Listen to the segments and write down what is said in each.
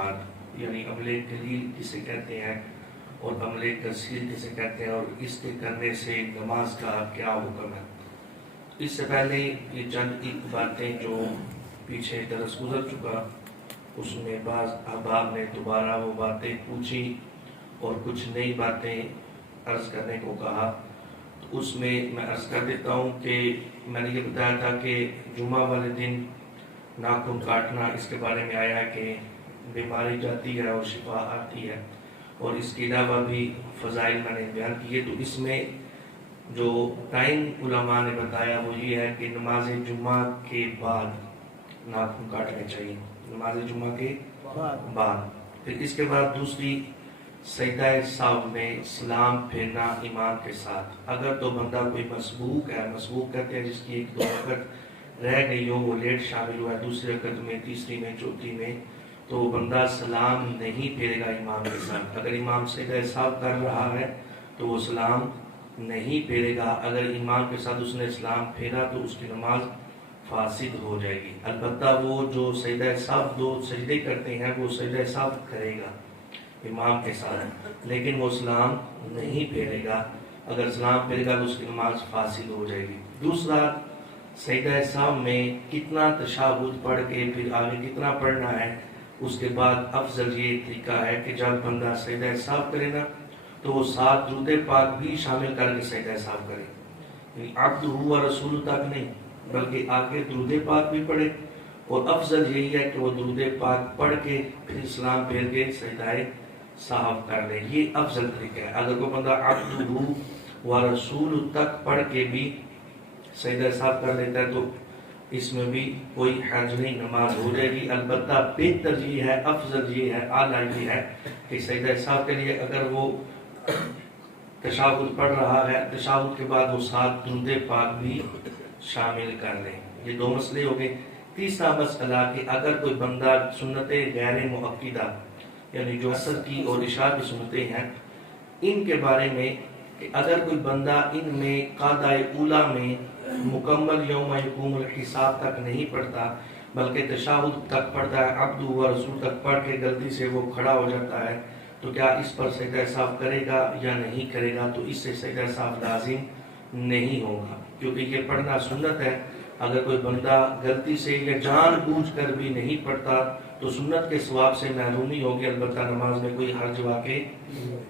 بعد، یعنی عمل قلیل کسے کہتے ہیں اور عمل کثیر کسے کہتے ہیں، اور اس کے کرنے سے نماز کا کیا حکم ہے۔ اس سے پہلے یہ چند ایک باتیں جو پیچھے درس گزر چکا، اس میں بعض احباب نے دوبارہ وہ باتیں پوچھی اور کچھ نئی باتیں عرض کرنے کو کہا، تو اس میں عرض کر دیتا ہوں کہ میں نے یہ بتایا تھا کہ جمعہ والے دن ناخن کاٹنا، اس کے بارے میں آیا کہ بیماری جاتی ہے اور شفا آتی ہے، اور اس کے علاوہ بھی فضائل میں نے بیان کیے۔ تو اس میں جو ٹائم علماء نے بتایا وہ یہ ہے کہ نماز جمعہ کے بعد ناخن کاٹنے چاہیے، نماز جمعہ کے بعد۔ پھر اس کے بعد دوسری، سجدہ سہو میں سلام پھیرنا امام کے ساتھ۔ اگر تو بندہ کوئی مسبوق ہے، مسبوق کہتے ہیں جس کی ایک دو رکعت رہ گئی ہو، وہ لیٹ شامل ہوا ہے دوسری رکعت میں، تیسری میں، چوتھی میں، تو بندہ سلام نہیں پھیرے گا امام کے ساتھ۔ اگر امام سجدہ سہو کر رہا ہے تو وہ سلام نہیں پھیرے گا، اگر امام کے ساتھ اس نے سلام پھیرا تو اس کی نماز فاسد ہو جائے گی۔ البتہ وہ جو سجدہ سہو دو سجدے کرتے ہیں وہ سجدہ سہو کرے گا امام کے ساتھ، لیکن وہ سلام نہیں پھیرے گا۔ اگر سلام پھیرے گا تو اس کی نماز فاسد ہو جائے گی۔ دوسرا، سجدہ سہو میں کتنا تشہد پڑھ کے پھر آگے کتنا پڑھنا ہے، اس کے بعد افضل یہ طریقہ ہے کہ جب بندہ سجدہ سہو کرے نا تو وہ ساتھ درود پاک بھی شامل کر کے سجدہ سہو کرے، یعنی عبدہ و رسول تک نہیں بلکہ آگے درود پاک بھی پڑھے، اور افضل یہی ہے کہ وہ درود پاک پڑھ کے پھر سلام پھیر کے سجدہ سہو کر لے، یہ افضل طریقہ ہے۔ اگر کوئی بندہ عبدہ و رسول تک پڑھ کے بھی سجدہ سہو کر لیتا ہے تو اس میں بھی کوئی حرج نہیں، نماز ہو جائے گی۔ البتہ بہتر یہ ہے، افضل یہ ہے، اعلیٰ یہ ہے کہ سجدہ سہو کے لیے اگر وہ تشہد پڑھ رہا ہے، تشہد کے بعد وہ ساتھ درود پاک بھی شامل کر لیں۔ یہ دو مسئلے ہو گئے۔ تیسرا مسئلہ کہ اگر کوئی بندہ سنت غیر مؤکدہ، یعنی جو عصر کی اور عشاء کی سنتیں ہیں، ان کے بارے میں کہ اگر کوئی بندہ ان میں قعدہ اولیٰ میں مکمل یوم یقوم الحساب تک نہیں پڑھتا بلکہ تشہد تک پڑھتا ہے، عبدہ و رسول تک پڑھ کے غلطی سے وہ کھڑا ہو جاتا ہے، تو کیا اس پر سجدہ سہو کرے گا یا نہیں کرے گا؟ تو اس سے سجدہ سہو لازم نہیں ہوگا، کیونکہ یہ پڑھنا سنت ہے۔ اگر کوئی بندہ غلطی سے یا جان بوجھ کر بھی نہیں پڑھتا تو سنت کے ثواب سے محرومی ہوگی، البتہ نماز میں کوئی حرج واقع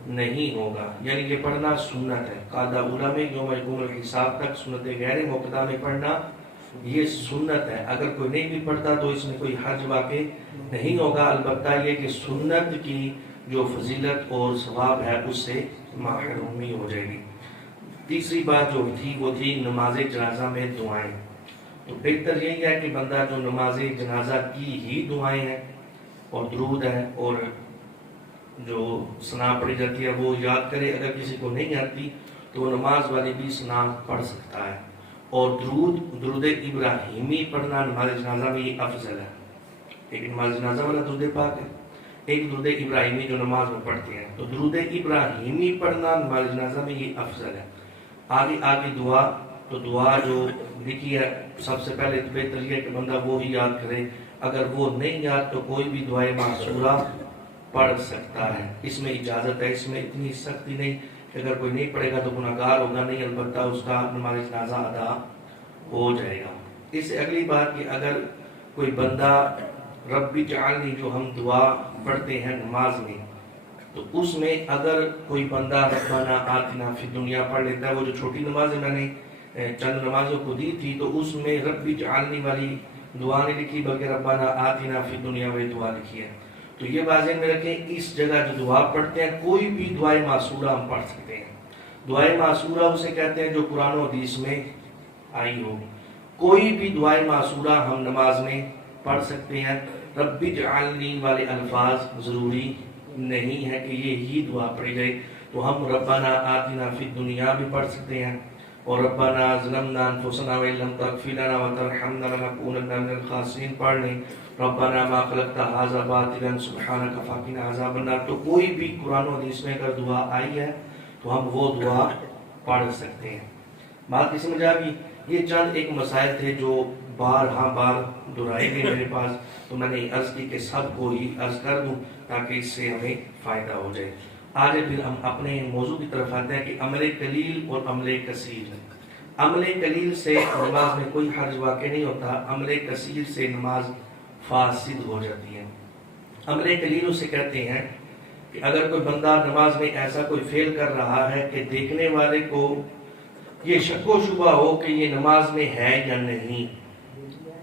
نہیں ہوگا۔ یعنی یہ پڑھنا سنت ہے، قعدہ اولیٰ میں یوم یقوم الحساب تک سنت غیر مؤکدہ میں پڑھنا یہ سنت ہے۔ اگر کوئی نہیں بھی پڑھتا تو اس میں کوئی حرج واقع نہیں ہوگا، البتہ یہ کہ سنت کی جو فضیلت اور ثواب ہے اس سے محرومی ہو جائے گی۔ تیسری بات جو تھی وہ تھی نماز جنازہ میں دعائیں۔ تو بہتر یہی ہے کہ بندہ جو نماز جنازہ کی ہی دعائیں ہیں اور درود ہے اور جو ثنا پڑھی جاتی ہے وہ یاد کرے۔ اگر کسی کو نہیں آتی تو وہ نماز والی بھی ثنا پڑھ سکتا ہے، اور درود ابراہیمی پڑھنا نماز جنازہ میں یہ افضل ہے۔ ایک نماز جنازہ والا درود پاک ہے، ایک درود ابراہیمی جو نماز میں پڑھتے ہیں، تو درود ابراہیمی پڑھنا نماز جنازہ میں یہ افضل ہے۔ آگے دعا، تو دعا جو لکھی ہے سب سے پہلے تو بہتر یہ ہے کہ بندہ وہی یاد کرے، اگر وہ نہیں یاد تو کوئی بھی دعائے معصورہ پڑھ سکتا ہے، اس میں اجازت ہے، اس میں اتنی سختی نہیں کہ اگر کوئی نہیں پڑھے گا تو گناہگار ہوگا، نہیں، البتہ اس کا نماز جنازہ ادا ہو جائے گا۔ اس سے اگلی بات کہ اگر کوئی بندہ رب اجعلنی جو ہم دعا پڑھتے ہیں نماز میں، تو اس میں اگر کوئی بندہ ربنا آتنا فی الدنیا پڑھ لیتا ہے، وہ جو چھوٹی نماز میں نے چند نمازوں کو دی تھی تو اس میں رب اجعلنی والی دعا نہیں لکھی بلکہ ربنا آتنا فی الدنیا والی دعا لکھی ہے۔ تو یہ واضح میں رکھیں، اس جگہ جو دعا پڑھتے ہیں کوئی بھی دعائے معصورہ ہم پڑھ سکتے ہیں۔ دعائے معصورہ اسے کہتے ہیں جو قرآن و حدیث میں آئی ہو، کوئی بھی دعائے معصورہ ہم نماز میں پڑھ سکتے ہیں۔ رب اجعلنی والے الفاظ ضروری نہیں ہے کہ یہ ہی دعا پڑھی جائے، تو ہم ربنا آتنا فی الدنیا بھی پڑھ سکتے ہیں، اور ربنا ظلمنا انفسنا وان لم تغفر لنا وترحمنا لنکونن من الخاسرین پڑھ لیں، ربنا ما خلقت هذا باطلا سبحانك فقنا عذاب النار۔ تو کوئی بھی قرآن و حدیث میں اگر دعا آئی ہے تو ہم وہ دعا پڑھ سکتے ہیں۔ بات کی سمجھ آ گئی؟ یہ چند ایک مسائل تھے جو بار دہرائی گئی میرے پاس، تو میں نے عرض کی کہ سب کو ہی عرض کر دوں تاکہ اس سے ہمیں فائدہ ہو جائے۔ آج پھر ہم اپنے موضوع کی طرف آتے ہیں کہ عمل قلیل اور عمل کثیر۔ عمل قلیل سے نماز میں کوئی حرج واقع نہیں ہوتا، عمل کثیر سے نماز فاسد ہو جاتی ہے۔ عمل قلیل اسے کہتے ہیں کہ اگر کوئی بندہ نماز میں ایسا کوئی فعل کر رہا ہے کہ دیکھنے والے کو یہ شک و شبہ ہو کہ یہ نماز میں ہے یا نہیں،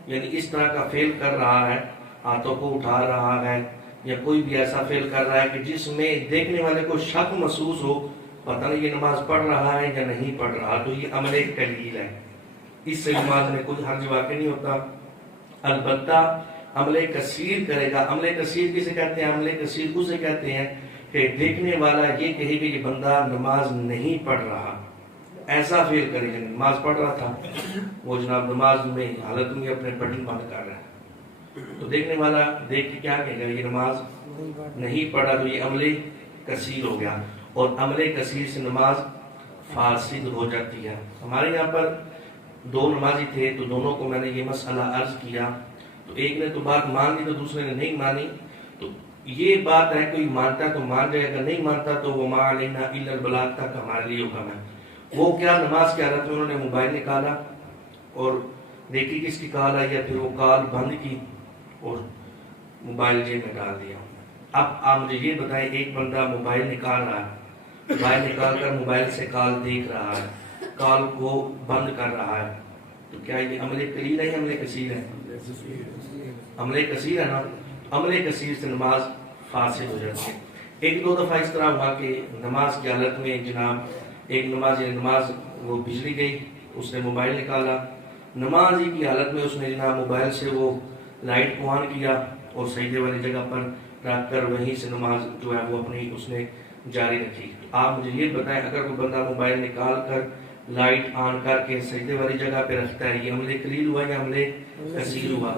یعنی اس طرح کا فعل کر رہا ہے، ہاتھوں کو اٹھا رہا ہے یا کوئی بھی ایسا فعل کر رہا ہے کہ جس میں دیکھنے والے کو شک محسوس ہو، پتہ نہیں یہ نماز پڑھ رہا ہے یا نہیں پڑھ رہا، تو یہ عمل قلیل ہے، اس سے نماز میں کوئی حرج واقع نہیں ہوتا۔ البتہ عمل کثیر کرے گا۔ عمل کثیر کسے کہتے ہیں؟ عمل کثیر اسے کہتے ہیں کہ دیکھنے والا یہ کہے کہ یہ بندہ نماز نہیں پڑھ رہا، ایسا فعل کرے گا، نماز پڑھ رہا تھا، وہ جناب نماز میں حالت میں اپنے بٹن بند کر رہا ہے، تو دیکھنے والا دیکھ کے کیا کہے گا؟ یہ نماز نہیں پڑھا، تو یہ عمل کثیر ہو گیا، اور عمل کثیر سے نماز فاسد ہو جاتی ہے۔ ہمارے یہاں پر دو نمازی تھے، تو دونوں کو میں نے یہ مسئلہ عرض کیا، تو ایک نے تو بات مان لی تو دوسرے نے نہیں مانی۔ تو یہ بات ہے، کوئی مانتا تو مان جائے گا، نہیں مانتا تو وہ ما علینا الا البلاغ تک ہمارے لیے حکم ہے۔ وہ کیا نماز کی حالت میں انہوں نے موبائل نکالا اور دیکھی کس کی کال آئی ہے، پھر وہ کال بند کی اور موبائل جیب میں ڈال دیا۔ اب آپ مجھے یہ بتائیں، ایک بندہ موبائل نکال رہا ہے، موبائل نکال کر موبائل سے کال دیکھ رہا ہے، کال کو بند کر رہا ہے، تو کیا یہ عمل قلیل ہے یا عمل کثیر ہے؟ عمل کثیر ہے نا۔ عمل کثیر سے نماز فاسد ہو جاتی ہے۔ ایک دو دفعہ اس طرح ہوا کہ نماز کی حالت میں جناب ایک نماز وہ بجلی گئی، اس نے موبائل نکالا، نماز ہی کی حالت میں اس نے جناب موبائل سے وہ لائٹ کو آن کیا اور سجدے والی جگہ پر رکھ کر وہیں سے نماز جو ہے وہ اپنی اس نے جاری رکھی۔ آپ مجھے یہ بتائیں، اگر کوئی بندہ موبائل نکال کر لائٹ آن کر کے سجدے والی جگہ پہ رکھتا ہے، یہ عمل قلیل ہوا یا عمل کثیر ہوا؟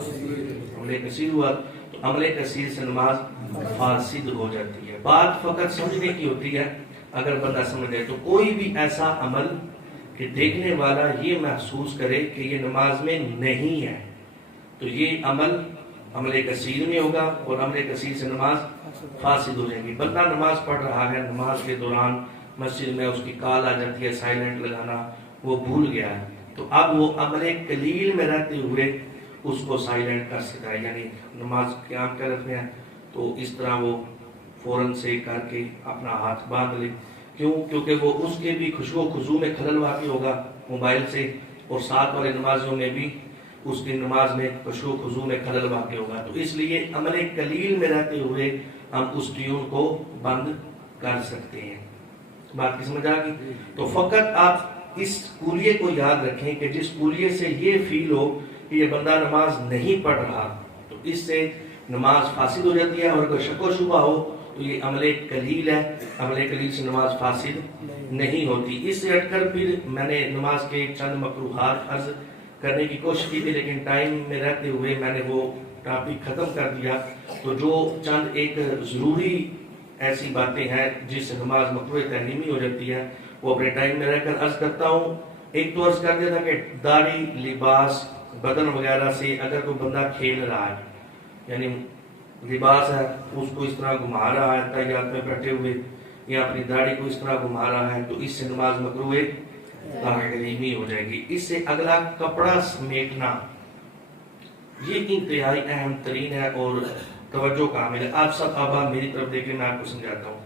عمل کثیر ہوا، تو عمل کثیر سے نماز فاسد ہو جاتی ہے۔ بات فقط سمجھنے کی ہوتی ہے، اگر بندہ سمجھ جائے تو کوئی بھی ایسا عمل کہ دیکھنے والا یہ محسوس کرے کہ یہ نماز میں نہیں ہے، تو یہ عمل کثیر میں ہوگا اور عمل کثیر سے نماز فاسد ہو جائے گی۔ بندہ نماز پڑھ رہا ہے، نماز کے دوران مسجد میں اس کی کال آ جاتی ہے، سائلنٹ لگانا وہ بھول گیا ہے، تو اب وہ عمل قلیل میں رہتے ہوئے اس کو سائلنٹ کر سکتا ہے، یعنی نماز قیام کر رہے ہیں تو اس طرح وہ فوراً سے کر کے اپنا ہاتھ باندھ لے۔ کیوں؟ کیونکہ وہ اس کے بھی خشوع و خضوع میں خلل واقع ہوگا موبائل سے، اور ساتھ والے نمازوں میں بھی اس کی نماز میں خشوع و خضوع میں خلل واقع ہوگا، تو اس لیے عمل قلیل میں رہتے ہوئے ہم اس ٹیون کو بند کر سکتے ہیں۔ بات کی سمجھ آ گئی؟ تو فقط آپ اس کولیے کو یاد رکھیں کہ جس کولیے سے یہ فیل ہو کہ یہ بندہ نماز نہیں پڑھ رہا، تو اس سے نماز فاسد ہو جاتی ہے، اور اگر شک و شبہ ہو تو یہ عمل قلیل ہے، عمل قلیل سے نماز فاسد نہیں ہوتی۔ اس سے ہٹ کر پھر میں نے نماز کے چند مکروہات عرض کرنے کی کوشش کی تھی، لیکن ٹائم میں رہتے ہوئے میں نے وہ ٹاپک ختم کر دیا۔ تو جو چند ایک ضروری ایسی باتیں ہیں جس سے نماز مکروہ تحریمی ہو جاتی ہے، وہ اپنے ٹائم میں رہ کر عرض کرتا ہوں۔ ایک تو عرض کر دیا تھا کہ داڑھی، لباس، بدن وغیرہ سے اگر کوئی بندہ کھیل رہا ہے، یعنی لباس ہے اس کو اس طرح گھما رہا ہے تحیات میں بیٹھے ہوئے، یا اپنی داڑھی کو اس طرح گھما رہا ہے، تو اس سے نماز مکروہ تحریمی ہو جائے گی۔ اس سے اگلا کپڑا سمیٹنا، یہ انتہائی اہم ترین ہے اور توجہ کا حامل ہے۔ آپ سب آبا میری طرف دیکھیں، میں آپ کو سمجھاتا ہوں۔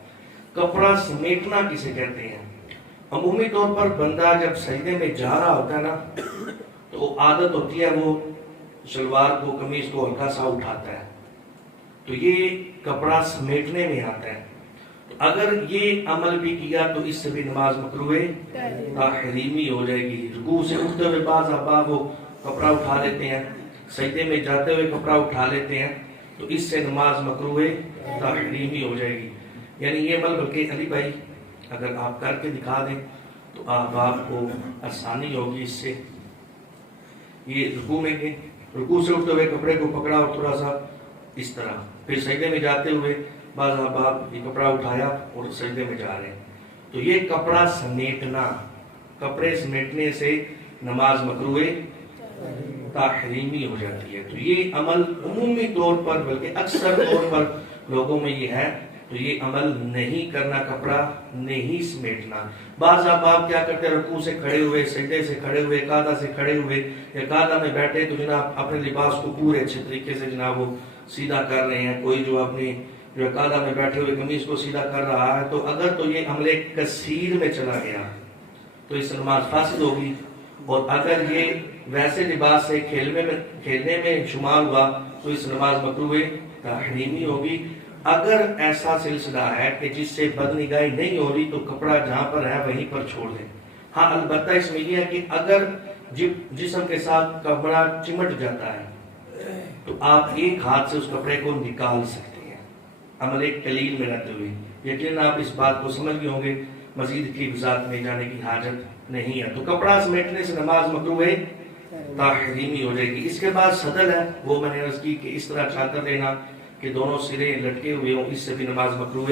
کپڑا سمیٹنا کسے کہتے ہیں؟ عمومی طور پر بندہ جب سجدے میں جا رہا ہوتا ہے نا، تو عادت ہوتی ہے وہ شلوار کو، قمیض کو ہلکا سا اٹھاتا ہے، تو یہ کپڑا سمیٹنے میں آتا ہے۔ تو اگر یہ عمل بھی کیا تو اس سے بھی نماز مکروہ تحریمی ہو جائے گی۔ رکوع سے اٹھتے ہوئے بعض احباب وہ کپڑا اٹھا لیتے ہیں، سجدے میں جاتے ہوئے کپڑا اٹھا لیتے ہیں، تو اس سے نماز مکروہ تحریمی ہو جائے گی۔ یعنی یہ عمل بلکہ علی بھائی اگر آپ کر کے دکھا دیں تو آپ کو آسانی ہوگی اس سے۔ یہ رکوع میں کہ رکوع سے اٹھتے ہوئے کپڑے کو پکڑا اور تھوڑا سا اس طرح، پھر سجدے میں جاتے ہوئے بعض احباب یہ کپڑا اٹھایا اور سجدے میں جا رہے ہیں، تو یہ کپڑا سمیٹنا، کپڑے سمیٹنے سے نماز مکروہ تحریمی ہو جاتی ہے۔ تو یہ عمل عمومی طور پر بلکہ اکثر طور پر لوگوں میں یہ ہے، تو یہ عمل نہیں کرنا، کپڑا نہیں سمیٹنا۔ بعض آپ کیا کرتے ہیں، رکوع سے کھڑے ہوئے، سجدے سے کھڑے ہوئے، قعدہ سے کھڑے ہوئے یا قعدہ میں بیٹھے تو جناب اپنے لباس کو پورے اچھے طریقے سے جناب وہ سیدھا کر رہے ہیں۔ کوئی جو اپنی جو قعدہ میں بیٹھے ہوئے قمیض کو سیدھا کر رہا ہے، تو اگر تو یہ عمل کثیر میں چلا گیا تو اس نماز فاسد ہوگی، اور اگر یہ ویسے لباس سے کھیلنے میں شمار ہوا تو اس نماز مکروہ تحریمی ہوگی۔ اگر ایسا سلسلہ ہے کہ جس سے بدنگاہی نہیں ہو رہی تو کپڑا جہاں پر ہے وہیں پر چھوڑ دیں۔ ہاں البتہ اس میں یہ ہے کہ اگر جسم کے ساتھ کپڑا چمٹ جاتا ہے تو آپ ایک ہاتھ سے اس کپڑے کو نکال سکتے ہیں عمل قلیل میں رہتے ہوئے۔ یقیناً آپ اس بات کو سمجھ گئے ہوں گے، مزید کی وضاحت میں جانے کی حاجت نہیں ہے۔ تو کپڑا سمیٹنے سے نماز مکروہ تحریمی ہو جائے گی۔ اس کے بعد صدل ہے، وہ میں نے عرض کی کہ اس طرح چادر لینا کہ دونوں سرے لٹکے ہوئے ہوں، اس سے بھی نماز مکروہ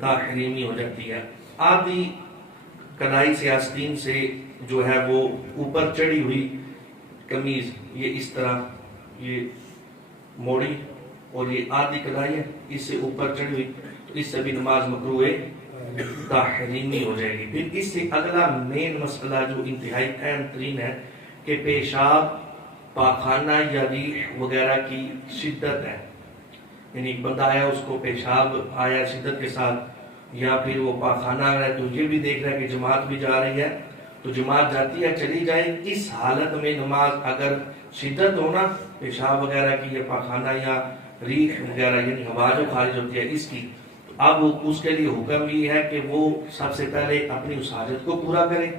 تحریمی ہو جاتی ہے۔ آدھی کڑائی سے آستین سے جو ہے وہ اوپر چڑھی ہوئی قمیض، یہ اس طرح یہ موڑی اور یہ آدھی کڑائی ہے، اس سے اوپر چڑھی ہوئی، تو اس سے بھی نماز مکروہ تحریمی ہو جائے گی۔ پھر اس سے اگلا مین مسئلہ جو انتہائی اہم ترین ہے کہ پیشاب، پاخانہ یا ریح وغیرہ کی شدت ہے، یعنی ایک بندہ آیا اس کو پیشاب آیا شدت کے ساتھ یا پھر وہ پاخانہ آ رہا ہے، تو یہ بھی دیکھ رہا ہے کہ جماعت بھی جا رہی ہے، تو جماعت جاتی ہے چلی جائے۔ اس حالت میں نماز اگر شدت ہونا پیشاب وغیرہ کی یا پاخانہ یا ریح وغیرہ یعنی ہوا جو خارج ہوتی ہے اس کی، تو اب اس کے لیے حکم یہ ہے کہ وہ سب سے پہلے اپنی اس حاجت کو پورا کرے،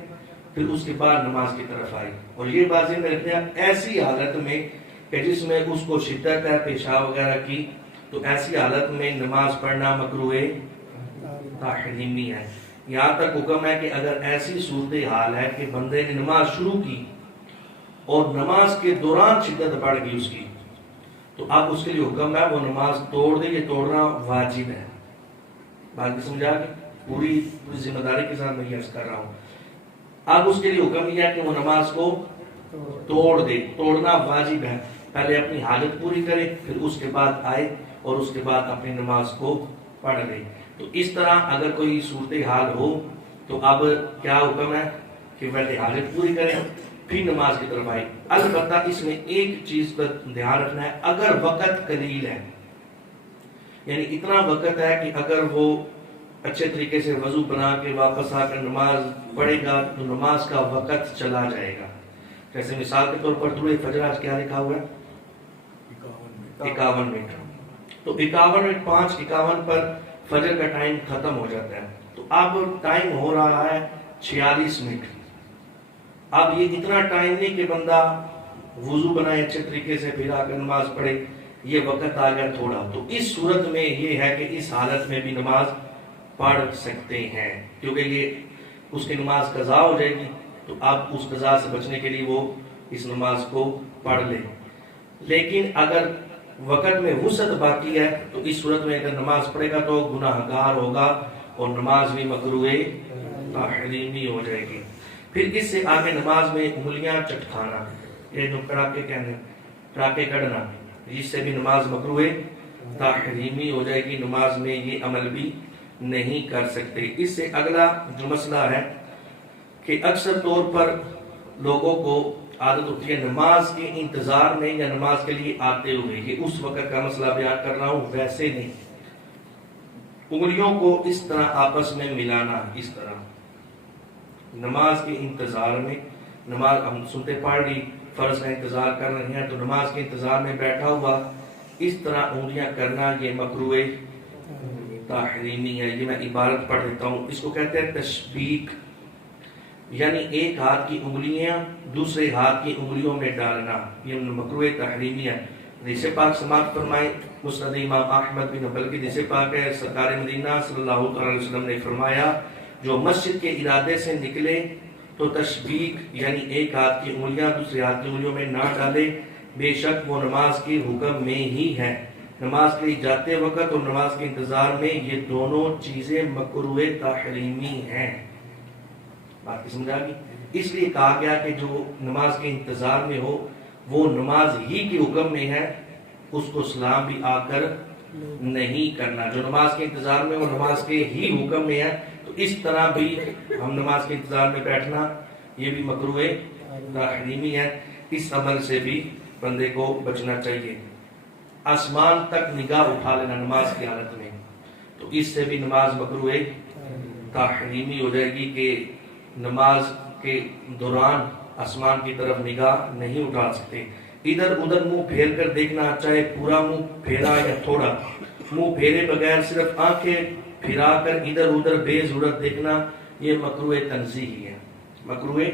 پھر اس کے بعد نماز کی طرف آئے۔ اور یہ بات ذہن میں رکھتے ہیں ایسی حالت میں کہ جس میں اس کو شدت ہے پیشاب وغیرہ کی، تو ایسی حالت میں نماز پڑھنا مکروہ تحریمی ہے۔ یہاں تک حکم ہے کہ اگر ایسی صورتحال ہے کہ بندے نے نماز شروع کی اور نماز کے دوران شدت بڑھ گئی اس کی، تو اب اس کے لیے حکم ہے وہ نماز توڑ دے، یہ توڑنا واجب ہے۔ باقی سمجھا کہ پوری ذمہ داری کے ساتھ میں یہ عرض کر رہا ہوں۔ اب اس کے لیے حکم یہ ہے کہ وہ نماز کو توڑ دے، توڑنا واجب ہے۔ پہلے اپنی حاجت پوری کرے، پھر اس کے بعد آئے اور اس کے بعد اپنی نماز کو پڑھ لے۔ تو اس طرح اگر کوئی صورتحال ہو تو اب کیا حکم ہے کہ پہلے حاجت پوری کرے پھر نماز کی طرف آئے۔ البتہ اس میں ایک چیز پر دھیان رکھنا ہے، اگر وقت قلیل ہے، یعنی اتنا وقت ہے کہ اگر وہ اچھے طریقے سے وضو بنا کے واپس آ کر نماز پڑھے گا تو نماز کا وقت چلا جائے گا۔ جیسے مثال کے طور پر طلوع فجر آج کیا لکھا ہوا ہے؟ 51 منٹ۔ تو 51 منٹ 5:51 پر فجر کا ٹائم ختم ہو جاتا ہے، تو اب ٹائم ہو رہا ہے 46 منٹ۔ اب یہ اتنا ٹائم نہیں کہ بندہ وضو بنائے اچھے طریقے سے پھر آ کر نماز پڑھے، یہ وقت آ گیا تھوڑا۔ تو اس صورت میں یہ ہے کہ اس حالت میں بھی نماز پڑھ سکتے ہیں، کیونکہ یہ اس کی نماز قضا ہو جائے گی، تو اب اس قضا سے بچنے کے لیے وہ اس نماز کو پڑھ لے۔ لیکن اگر وقت میں وسعت باقی ہے تو اس صورت میں اگر نماز پڑھے گا تو گناہ گار ہوگا اور نماز بھی مکروہ تحریمی ہو جائے گی۔ پھر اس سے آگے نماز میں انگلیاں چٹکانا، یہ جو کڑاکے کڑنا، جس سے بھی نماز مکروہ تحریمی ہو جائے گی، نماز میں یہ عمل بھی نہیں کر سکتے۔ اس سے اگلا جو مسئلہ ہے کہ اکثر طور پر لوگوں کو عادت ہوتی ہے نماز کے انتظار میں یا نماز کے لیے آتے ہوئے، یہ اس وقت کا مسئلہ بیان کر رہا ہوں، ویسے نہیں، انگلیوں کو اس طرح آپس میں ملانا، اس طرح نماز کے انتظار میں، نماز ہم سنتے پڑھ رہی فرض کا انتظار کر رہے ہیں تو نماز کے انتظار میں بیٹھا ہوا اس طرح انگلیاں کرنا یہ مکروہ تحریمی ہے۔ یہ میں عبارت پڑھ دیتا ہوں، اس کو کہتے ہیں تشبیک، یعنی ایک ہاتھ کی انگلیاں دوسرے ہاتھ کی انگلیوں میں ڈالنا، یہ مکروہ تحریمی ہے۔ حدیث پاک سماعت فرمائے مسند امام احمد بن حنبل کی حدیث پاک ہے، سرکار مدینہ صلی اللہ علیہ وسلم نے فرمایا جو مسجد کے ارادے سے نکلے تو تشبیک یعنی ایک ہاتھ کی انگلیاں دوسرے ہاتھ کی انگلیوں میں نہ ڈالے، بے شک وہ نماز کے حکم میں ہی ہے۔ نماز کے لیے جاتے وقت اور نماز کے انتظار میں یہ دونوں چیزیں مکروہ تحریمی ہیں۔ بات سمجھا گی؟ اس لیے کہا گیا کہ جو نماز کے انتظار میں ہو وہ نماز ہی کے حکم میں ہے، اس کو سلام بھی آ کر نہیں کرنا۔ جو نماز کے انتظار میں وہ نماز کے ہی حکم میں ہے، تو اس طرح بھی ہم نماز کے انتظار میں بیٹھنا یہ بھی مکروہ تحریمی ہے، اس عمل سے بھی بندے کو بچنا چاہیے۔ آسمان تک نگاہ اٹھا لینا نماز کی حالت میں، تو اس سے بھی نماز مکروہ تحریمی ہو جائے گی کہ نماز کے دوران آسمان کی طرف نگاہ نہیں اٹھا سکتے۔ ادھر ادھر منہ پھیر کر دیکھنا، چاہے پورا منہ پھیرا یا تھوڑا، منہ پھیرے بغیر صرف آنکھیں پھرا کر ادھر ادھر بے ضرورت دیکھنا، یہ مکروہ تنزیہی ہے، مکروہ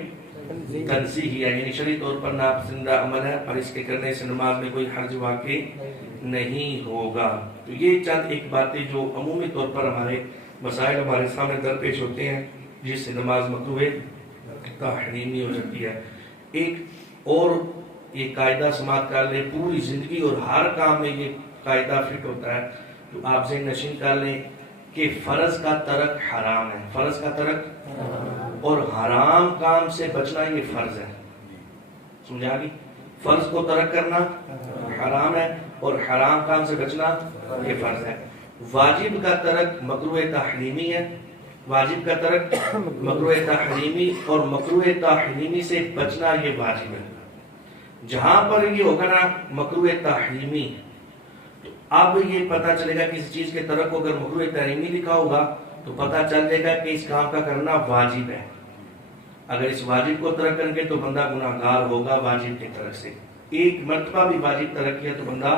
تنزیہی ہے، یعنی شرعی طور پر ناپسندیدہ عمل ہے، اور اس کے کرنے سے نماز میں کوئی حرج واقع نہیں ہوگا۔ تو یہ چند ایک باتیں جو عمومی طور پر ہمارے مسائل ہمارے سامنے درپیش ہوتے ہیں جس سے نماز مکروہ تحریمی ہو جاتی ہے۔ ایک اور یہ قاعدہ سماعت کر لیں، پوری زندگی اور ہر کام میں یہ قاعدہ فٹ ہوتا ہے، تو آپ ذہن نشین کر لیں کہ فرض کا ترک حرام ہے، فرض کا ترک اور حرام کام سے بچنا یہ فرض ہے، سمجھا گی؟ فرض کو ترک کرنا حرام ہے اور حرام کام سے بچنا یہ فرض ہے۔ واجب کا ترک مکروہ تحریمی ہے، واجب کا ترک مکروہ تحریمی، اور مکروہ تحریمی سے بچنا یہ واجب ہے۔ جہاں پر یہ ہوگا نا مکروہ تحریمی، تو اب یہ پتہ چلے گا کسی چیز کے ترک کو اگر مکروہ تحریمی لکھا ہوگا تو پتہ چل جائے گا کہ اس کام کا کرنا واجب ہے۔ اگر اس واجب کو ترک کریں گے تو بندہ گناہگار ہوگا واجب کے ترک سے، ایک مرتبہ بھی واجب ترک کیا تو بندہ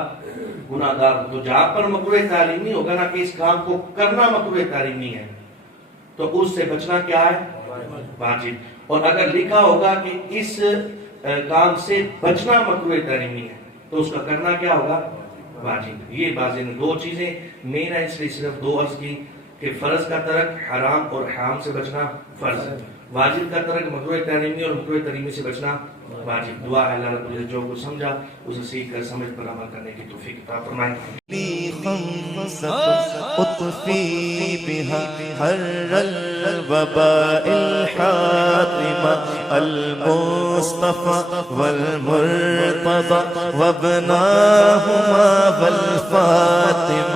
گناہگار ہوگا۔ تو جہاں پر مکروہ تحریمی ہوگا نا کہ اس کام کو کرنا مکروہ تحریمی ہے تو اس سے بچنا کیا ہے؟ واجب۔ اور اگر لکھا ہوگا کہ اس کام سے بچنا مکروہ تحریمی ہے تو اس کا کرنا کیا ہوگا؟ واجب۔ یہ بازی نے دو چیزیں مین ہے، اس لیے صرف دو عرض کی کہ فرض کا ترک حرام اور حرام سے بچنا فرض، واجب کا ترک مکروہ تحریمی اور مکروہ تحریمی سے بچنا واجب۔ دعا ہے اللہ رب العزت جو کچھ سمجھا اسے سیکھ کر سمجھ پر عمل کرنے کی توفیق عطا فرمائے۔ اطفی بها حر الوباء الحاطمة المصطفى والمرتضى وابناهما والفاطمة